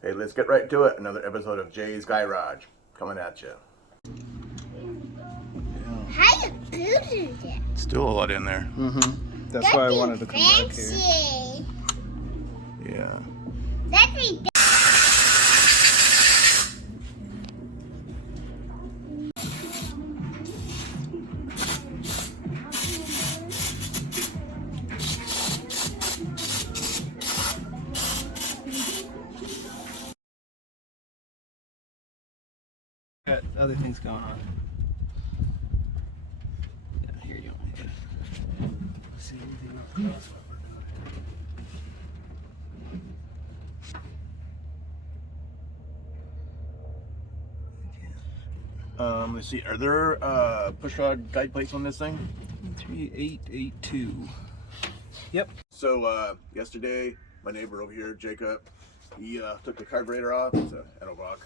Hey, let's get right to it. Another episode of Jay's Garage coming at you. How you building it? Still a lot in there. That's why I wanted to come back here. Fancy. Yeah. That's me. Got other things going on. Yeah, here you go. See anything else? Let's see. Are there push rod guide plates on this thing? 3882. Yep. So yesterday, my neighbor over here, Jacob, he took the carburetor off. It's a Edelbrock.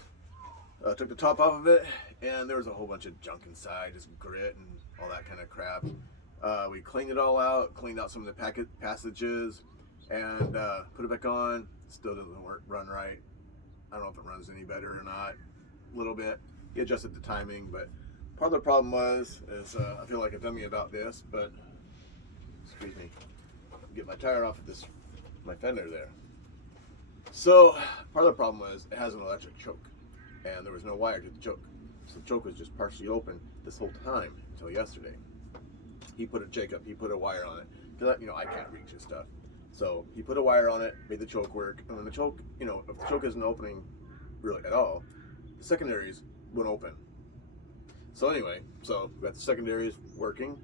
Took the top off of it, and there was a whole bunch of junk inside, just grit and all that kind of crap. We cleaned it all out, cleaned out some of the passages, and put it back on. Still doesn't run right. I don't know if it runs any better or not. A little bit. He adjusted the timing, but part of the problem is I feel like a dummy about this, but excuse me, get my tire off of this, my fender there. So part of the problem was it has an electric choke, and there was no wire to the choke, so the choke was just partially open this whole time until yesterday. He put a wire on it because I can't reach his stuff, so he put a wire on it, made the choke work, and when the choke, if the choke isn't opening really at all, the secondaries wouldn't open. So anyway, so we got the secondaries working,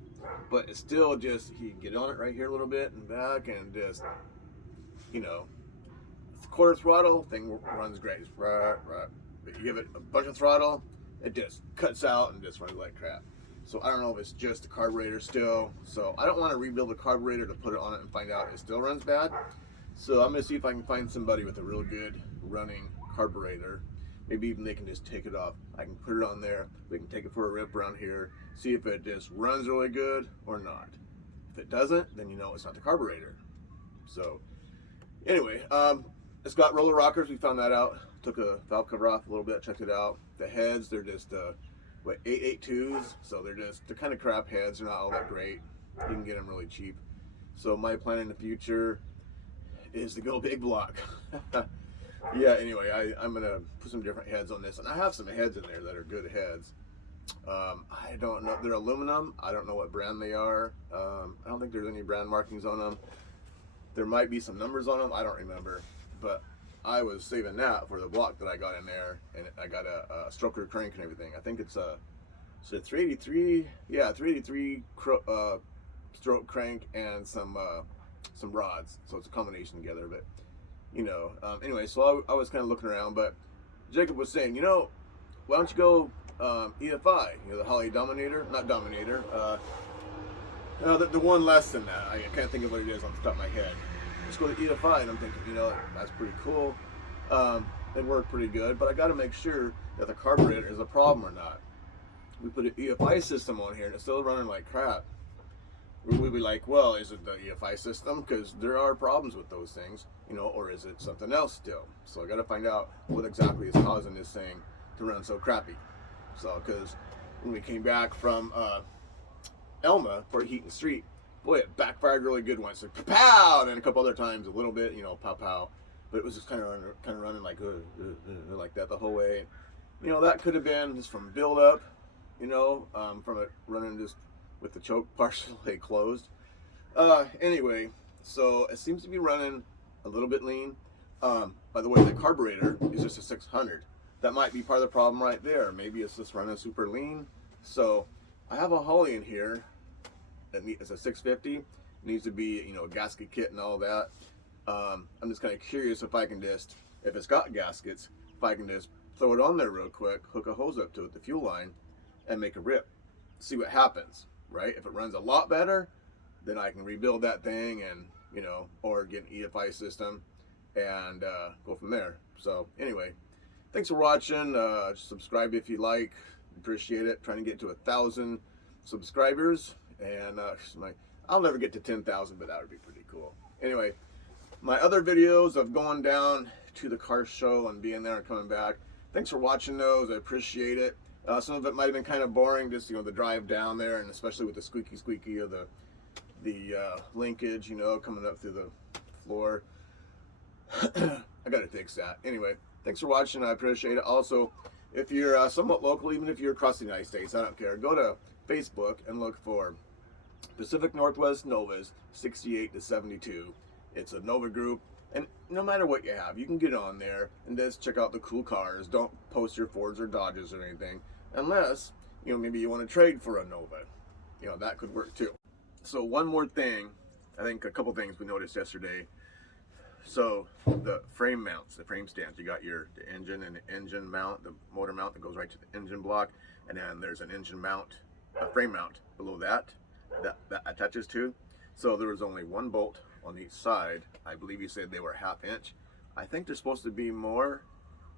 but it's still just, he get on it right here a little bit and back, and just, quarter throttle, thing runs great. It's right. But you give it a bunch of throttle, it just cuts out and just runs like crap. So I don't know if it's just the carburetor still. So I don't want to rebuild the carburetor to put it on it and find out it still runs bad. So I'm going to see if I can find somebody with a real good running carburetor. Maybe even they can just take it off. I can put it on there. We can take it for a rip around here. See if it just runs really good or not. If it doesn't, then it's not the carburetor. So anyway, it's got roller rockers. We found that out. Took a valve cover off a little bit, checked it out. The heads, they're just 882s. So they're kind of crap heads. They're not all that great. You can get them really cheap. So my plan in the future is to go big block. Yeah, anyway, I'm going to put some different heads on this. And I have some heads in there that are good heads. I don't know. They're aluminum. I don't know what brand they are. I don't think there's any brand markings on them. There might be some numbers on them. I don't remember. But I was saving that for the block that I got in there. And I got a stroker crank and everything. I think it's a 383. Yeah, 383 stroke crank and some rods. So it's a combination together. But anyway, so I was kind of looking around, but Jacob was saying, why don't you go EFI, the Holley Dominator, not Dominator, the one less than that. I can't think of what it is off the top of my head. Just go to EFI, and I'm thinking, that's pretty cool. It worked pretty good, but I got to make sure that the carburetor is a problem or not. We put an EFI system on here, and it's still running like crap. We'd be like, well, is it the EFI system? Because there are problems with those things, or is it something else still? So I got to find out what exactly is causing this thing to run so crappy. So, because when we came back from Elma for Heaton Street, boy, it backfired really good once. Like, pow! And a couple other times, a little bit, pow pow. But it was just kind of running like that the whole way. That could have been just from buildup, from it running just with the choke partially closed. Anyway, so it seems to be running a little bit lean. By the way, the carburetor is just a 600. That might be part of the problem right there. Maybe it's just running super lean. So I have a Holley in here. It's a 650. It needs to be, a gasket kit and all that. I'm just kind of curious if it's got gaskets, if I can just throw it on there real quick, hook a hose up to it, the fuel line, and make a rip. See what happens. Right? If it runs a lot better, then I can rebuild that thing and, or get an EFI system and go from there. So anyway, thanks for watching. Subscribe if you like. Appreciate it. Trying to get to 1,000 subscribers. And I'll never get to 10,000, but that would be pretty cool. Anyway, my other videos of going down to the car show and being there and coming back. Thanks for watching those. I appreciate it. Some of it might have been kind of boring, just the drive down there, and especially with the squeaky of the linkage, coming up through the floor. I gotta fix that. Anyway, thanks for watching. I appreciate it. Also, if you're somewhat local, even if you're across the United States, I don't care. Go to Facebook and look for Pacific Northwest Novas 68 to 72. It's a Nova group, and no matter what you have, you can get on there and just check out the cool cars. Don't post your Fords or Dodges or anything, unless maybe you want to trade for a Nova. That could work too. So one more thing, I think a couple things we noticed yesterday. So the frame mounts, the frame stands, you got the engine and the engine mount, the motor mount that goes right to the engine block, and then there's an engine mount, a frame mount below that attaches to. So there was only one bolt on each side. I believe you said they were 1/2 inch. I think there's supposed to be more,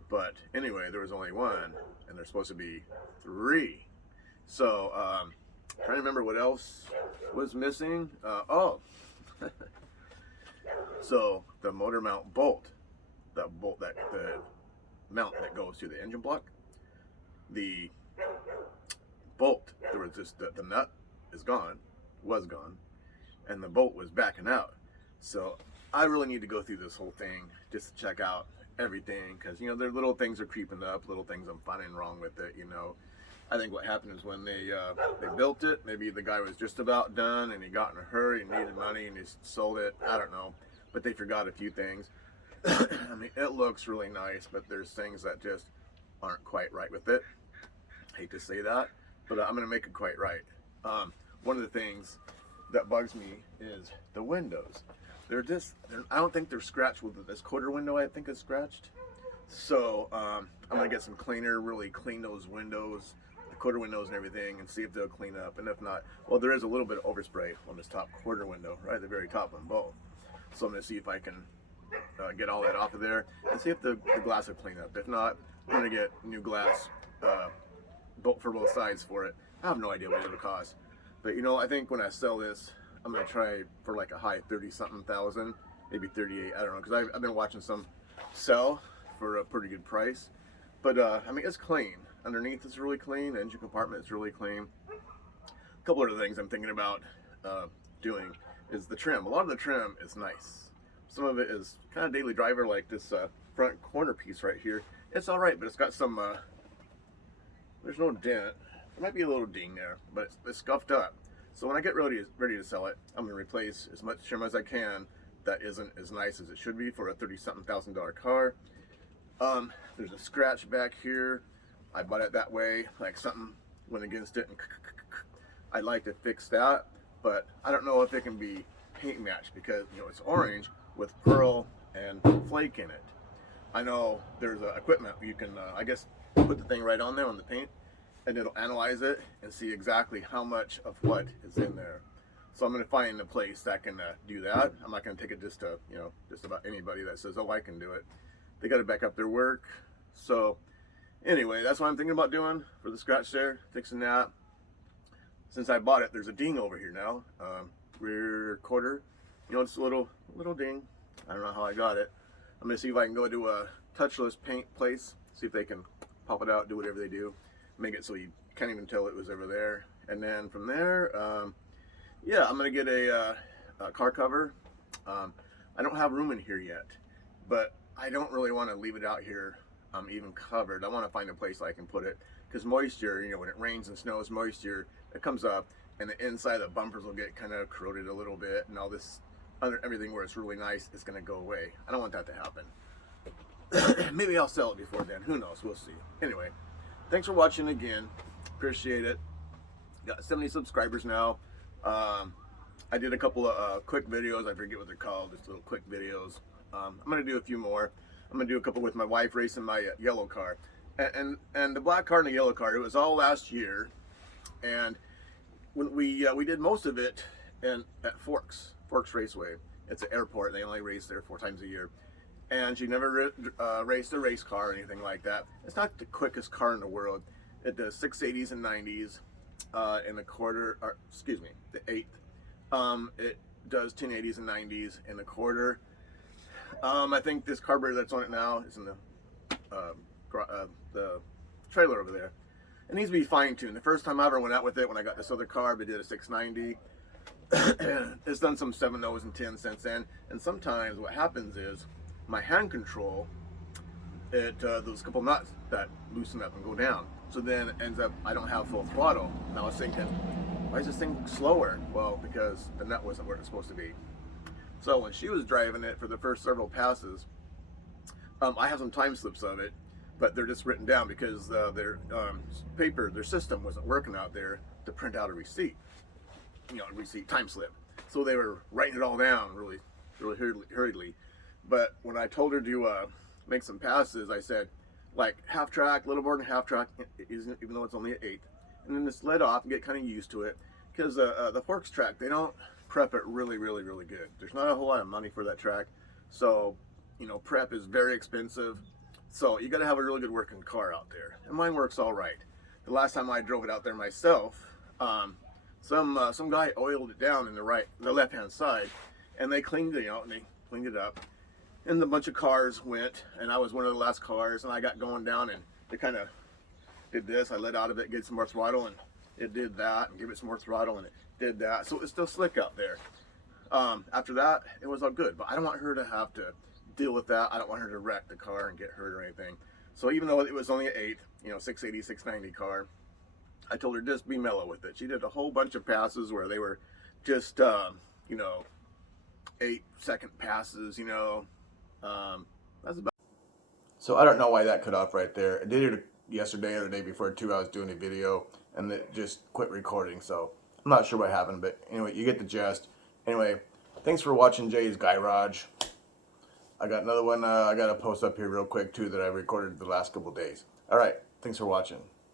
but anyway, there was only one, and there's supposed to be 3. So trying to remember what else was missing. So the motor mount bolt, the mount that goes to the engine block, the bolt, there was just the nut was gone, and the bolt was backing out. So I really need to go through this whole thing just to check out everything, because there are little things are creeping up, little things I'm finding wrong with it. I think what happened is when they built it, maybe the guy was just about done and he got in a hurry and needed money and he sold it. I don't know, but they forgot a few things. I mean, it looks really nice, but there's things that just aren't quite right with it. I hate to say that, but I'm gonna make it quite right. One of the things that bugs me is the windows. I don't think they're scratched with this quarter window. I think is scratched. So I'm gonna get some cleaner, really clean those windows, the quarter windows and everything, and see if they'll clean up. And if not, well, there is a little bit of overspray on this top quarter window, right at the very top on both. So I'm gonna see if I can get all that off of there and see if the glass will clean up. If not, I'm gonna get new glass for both sides for it. I have no idea what it'll cost, but I think when I sell this, I'm gonna try for like a high 30-something thousand, maybe 38. I don't know, because I've been watching some sell for a pretty good price. But I mean, it's clean. Underneath it's really clean. The engine compartment is really clean. A couple other things I'm thinking about doing is the trim. A lot of the trim is nice. Some of it is kind of daily driver, like this front corner piece right here. It's all right, but it's got some. There's no dent. There might be a little ding there, but it's scuffed up. So when I get ready to sell it, I'm gonna replace as much trim as I can that isn't as nice as it should be for a $30-something thousand car. There's a scratch back here. I bought it that way, like something went against it, and I'd like to fix that, but I don't know if it can be paint matched because it's orange with pearl and flake in it. I know there's equipment you can, I guess, put the thing right on there on the paint, and it'll analyze it and see exactly how much of what is in there. So I'm going to find a place that can do that. I'm not going to take it just to just about anybody that says, oh, I can do it. They got to back up their work. So anyway, that's what I'm thinking about doing for the scratch there, fixing that. Since I bought it, there's a ding over here now, rear quarter. It's a little ding. I don't know how I got it. I'm gonna see if I can go to a touchless paint place, see if they can pop it out, do whatever they do, make it so you can't even tell it was ever there. And then from there, yeah, I'm gonna get a car cover. I don't have room in here yet, but I don't really want to leave it out here even covered. I want to find a place I can put it, because moisture, when it rains and snows, moisture, it comes up and the inside of the bumpers will get kind of corroded a little bit, and all this everything where it's really nice is going to go away. I don't want that to happen. Maybe I'll sell it before then, who knows, we'll see. Anyway, thanks for watching again, appreciate it. Got 70 subscribers now. I did a couple of quick videos, I forget what they're called, just little quick videos. I'm gonna do a few more. I'm gonna do a couple with my wife racing my yellow car, and the black car and the yellow car. It was all last year, and when we did most of it at Forks Raceway. It's an airport. They only race there 4 times a year, and she never raced a race car or anything like that. It's not the quickest car in the world. It does 680s and 90s in the quarter, or excuse me, the 8th. It does 1080s and 90s in the quarter. I think this carburetor that's on it now is in the trailer over there. It needs to be fine-tuned. The first time I ever went out with it, when I got this other carb, I did a 690. It's done some 7.0s and 10 since then. And sometimes what happens is my hand control, those couple nuts that loosen up and go down. So then it ends up, I don't have full throttle. And I was thinking, why is this thing slower? Well, because the nut wasn't where it's supposed to be. So when she was driving it for the first several passes, I have some time slips of it, but they're just written down because their system wasn't working out there to print out a receipt, a receipt time slip. So they were writing it all down really hurriedly. But when I told her to make some passes, I said, like half track, a little more than half track, even though it's only an 1/8, and then just let off and get kind of used to it. Because the Forks track, they don't prep it really good. There's not a whole lot of money for that track, so prep is very expensive. So you got to have a really good working car out there, and mine works all right. The last time I drove it out there myself, some guy oiled it down in the left hand side, and they cleaned it out and they cleaned it up. And a bunch of cars went, and I was one of the last cars, and I got going down, and they kind of did this. I let out of it, get some more throttle, and it did that, and give it some more throttle, and it did that. So it's still slick out there. After that, it was all good, but I don't want her to have to deal with that. I don't want her to wreck the car and get hurt or anything. So even though it was only an 1/8, 680, 690 car, I told her just be mellow with it. She did a whole bunch of passes where they were just, 8-second passes, that's about. So I don't know why that cut off right there. I did it yesterday or the day before too. I was doing a video and it just quit recording. So I'm not sure what happened, but anyway, you get the gist. Anyway, thanks for watching Jay's Garage. I got another one I got to post up here real quick too that I recorded the last couple days. All right, thanks for watching.